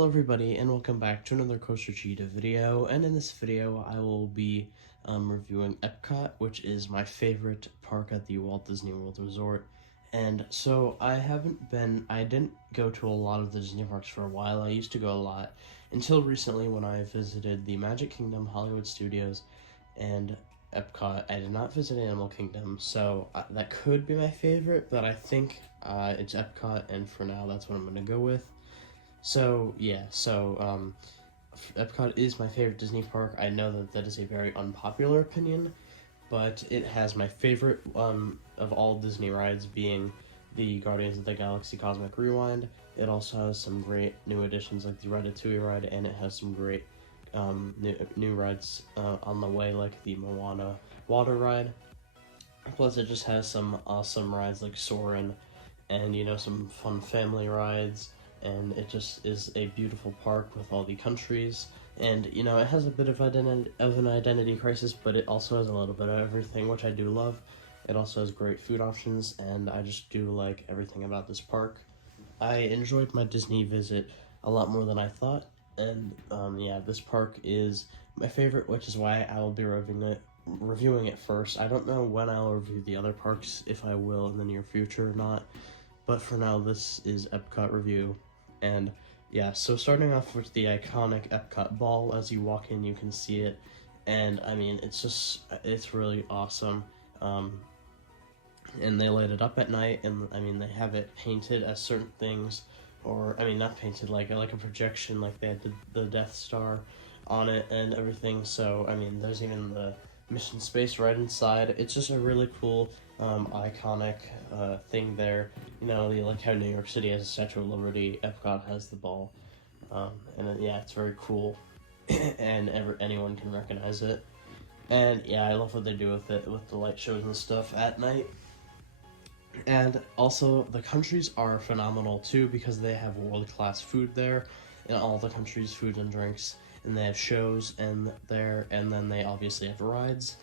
Hello everybody and welcome back to another Coaster Cheetah video, and in this video I will be reviewing Epcot, which is my favorite park at the Walt Disney World Resort. And so I didn't go to a lot of the Disney parks for a while. I used to go a lot until recently when I visited the Magic Kingdom, Hollywood Studios, and Epcot. I did not visit Animal Kingdom, so that could be my favorite, but I think it's Epcot, and for now that's what I'm going to go with. So, yeah, Epcot is my favorite Disney park. I know that that is a very unpopular opinion, but it has my favorite of all Disney rides being the Guardians of the Galaxy Cosmic Rewind. It also has some great new additions like the Ratatouille ride, and it has some great new rides on the way, like the Moana water ride. Plus, it just has some awesome rides like Soarin', and some fun family rides. And it just is a beautiful park with all the countries, and it has a bit of an identity crisis, but it also has a little bit of everything, which I do love. It also has great food options, and I just do like everything about this park. I enjoyed my Disney visit a lot more than I thought, and yeah, this park is my favorite, which is why I will be reviewing it first. I don't know when I'll review the other parks, if I will in the near future or not, but for now this is Epcot review. And yeah, so starting off with the iconic Epcot ball. As you walk in, you can see it, and I mean, it's really awesome. And they light it up at night, and I mean, they have it painted as certain things, or I mean, not painted, like a projection, like they had the Death Star on it and everything. So I mean, there's even the mission space right inside. It's just a really cool iconic thing there. Like how New York City has a Statue of Liberty, Epcot has the ball, and yeah, it's very cool, and anyone can recognize it. And yeah, I love what they do with it, with the light shows and stuff at night. And also, the countries are phenomenal too, because they have world-class food there, and all the countries' food and drinks, and they have shows and then they obviously have rides.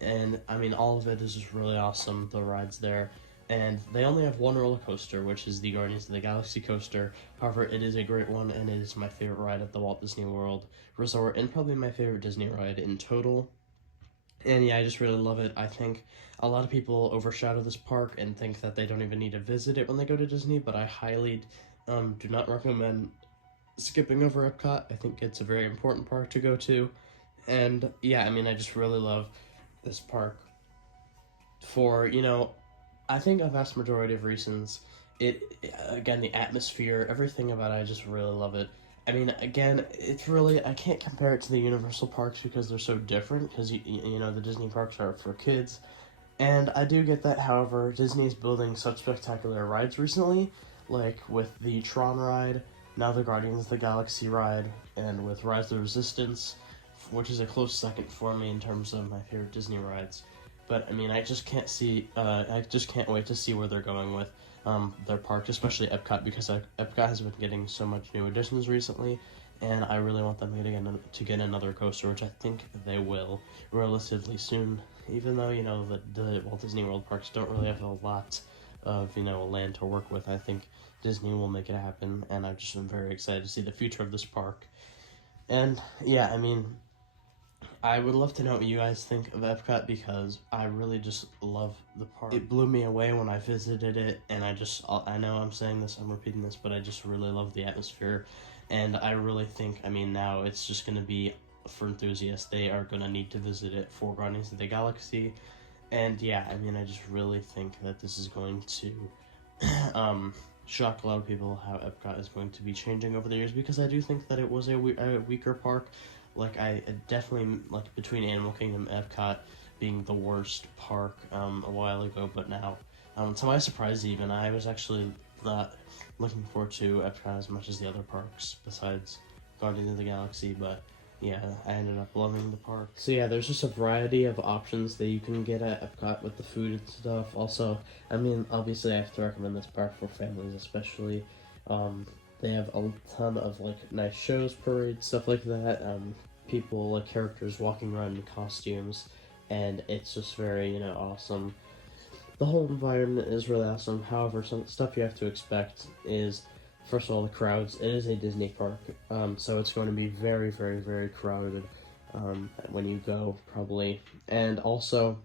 And I mean, all of it is just really awesome, the rides there. And they only have one roller coaster, which is the Guardians of the Galaxy coaster. However, it is a great one, and it is my favorite ride at the Walt Disney World Resort, and probably my favorite Disney ride in total. And yeah, I just really love it. I think a lot of people overshadow this park and think that they don't even need to visit it when they go to Disney, but I highly do not recommend skipping over Epcot. I think it's a very important park to go to. And yeah, I mean, I just really love this park for, I think a vast majority of reasons. Again, the atmosphere, everything about it, I just really love it. I mean, again, it's really, I can't compare it to the Universal parks because they're so different, because, the Disney parks are for kids, and I do get that. However, Disney is building such spectacular rides recently, like with the Tron ride, now the Guardians of the Galaxy ride, and with Rise of the Resistance, which is a close second for me in terms of my favorite Disney rides. But I mean, I just can't wait to see where they're going with their parks, especially Epcot, because Epcot has been getting so much new additions recently, and I really want them to get another coaster, which I think they will relatively soon. Even though the Walt Disney World parks don't really have a lot of land to work with, I think Disney will make it happen, and I'm just very excited to see the future of this park. And yeah, I mean, I would love to know what you guys think of Epcot, because I really just love the park. It blew me away when I visited it, and I know I'm saying this, I'm repeating this, but I just really love the atmosphere, and I really think, I mean, now it's just going to be, for enthusiasts, they are going to need to visit it for Guardians of the Galaxy. And yeah, I mean, I just really think that this is going to shock a lot of people, how Epcot is going to be changing over the years, because I do think that it was a weaker park. Like, I definitely, like, between Animal Kingdom and Epcot being the worst park a while ago, but now, to my surprise even, I was actually not looking forward to Epcot as much as the other parks, besides Guardians of the Galaxy, but yeah, I ended up loving the park. So yeah, there's just a variety of options that you can get at Epcot with the food and stuff. Also, I mean, obviously I have to recommend this park for families especially. They have a ton of, like, nice shows, parades, stuff like that. People, like, characters walking around in costumes, and it's just very, awesome. The whole environment is really awesome. However, some stuff you have to expect is first of all, the crowds. It is a Disney park, so it's going to be very, very, very crowded when you go, probably. And also,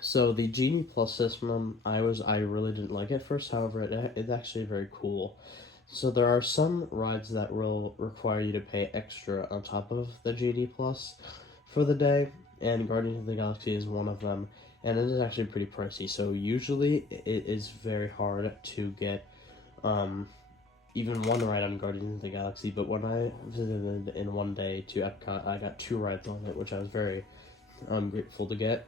so the Genie Plus system, I really didn't like at first. However, it's actually very cool. So there are some rides that will require you to pay extra on top of the Genie Plus for the day, and Guardians of the Galaxy is one of them, and it is actually pretty pricey. So usually it is very hard to get even one ride on Guardians of the Galaxy, but when I visited in one day to Epcot, I got 2 rides on it, which I was very grateful to get.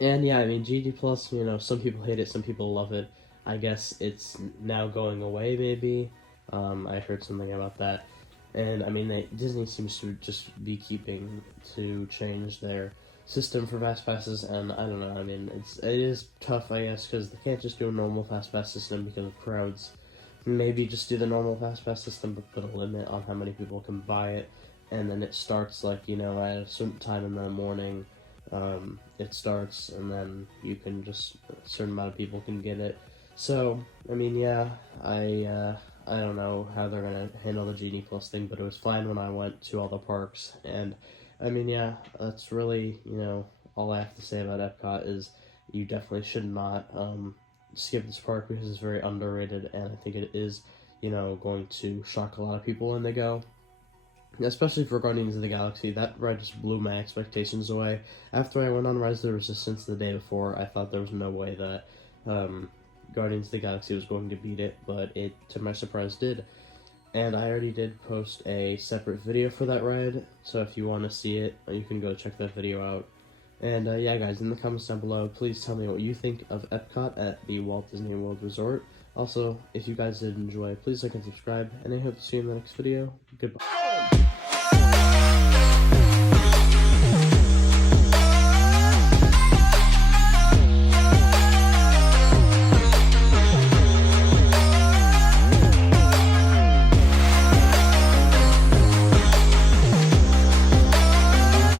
And yeah, I mean, GD Plus, some people hate it, some people love it. I guess it's now going away, maybe. I heard something about that. And I mean, Disney seems to just be keeping to change their system for fast passes, and I don't know. I mean, it is tough, I guess, because they can't just do a normal fast pass system because of crowds. Maybe just do the normal fast pass system, but put a limit on how many people can buy it, and then it starts at a certain time in the morning. It starts, and then you can just a certain amount of people can get it. So I mean, yeah, I don't know how they're gonna handle the Genie Plus thing, but it was fine when I went to all the parks, and I mean, yeah, that's really all I have to say about Epcot is you definitely should not skip this park because it's very underrated, and I think it is going to shock a lot of people when they go. Especially for Guardians of the Galaxy, that ride just blew my expectations away. After I went on Rise of the Resistance the day before, I thought there was no way that Guardians of the Galaxy was going to beat it, but it, to my surprise, did. And I already did post a separate video for that ride, so if you want to see it, you can go check that video out. And yeah, guys, in the comments down below, please tell me what you think of Epcot at the Walt Disney World Resort. Also, if you guys did enjoy, please like and subscribe, and I hope to see you in the next video. Goodbye.